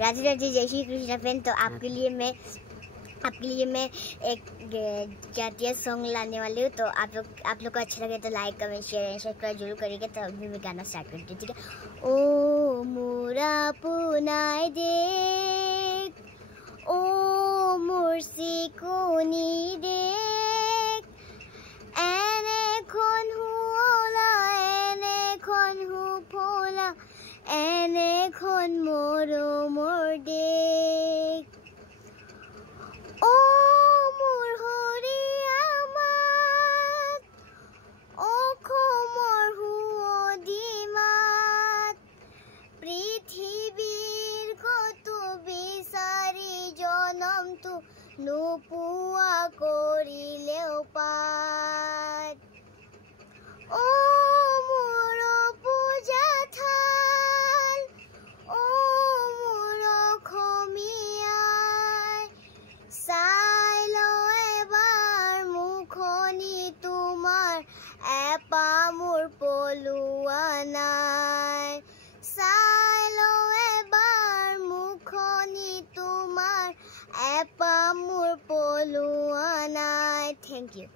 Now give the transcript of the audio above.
राधे राधे, जय श्री कृष्ण फ्रेंड। तो आपके लिए मैं एक जातीय सॉन्ग लाने वाली हूँ। तो आप लोग को अच्छा लगे तो like comment share and subscribe जरूर करिएगा। तो अभी मैं गाना स्टार्ट करती हूँ, ठीक है। ओ मोरा पुनाय देख, ओ मुर्सी कोनी देख, एने खन हुला, एने खन हु फोला, एने खन मोरो मोर देख। ओ मोर हरिया मात, অসমৰ সুদিমাত, পৃথিৱীৰ কতো বিচাৰি জনমটো নোপোৱা কৰিলেও পাত। ও মোৰ পূজা থাল, ও মোৰ অসমীয়াই, চাই লওঁ এবাৰ মুখনি তোমাৰ, এপা মোৰ পলোৱা নাই। চাই লওঁ এবাৰ মুখনি তোমাৰ, এপা মোৰ পলোৱা নাই। Thank U.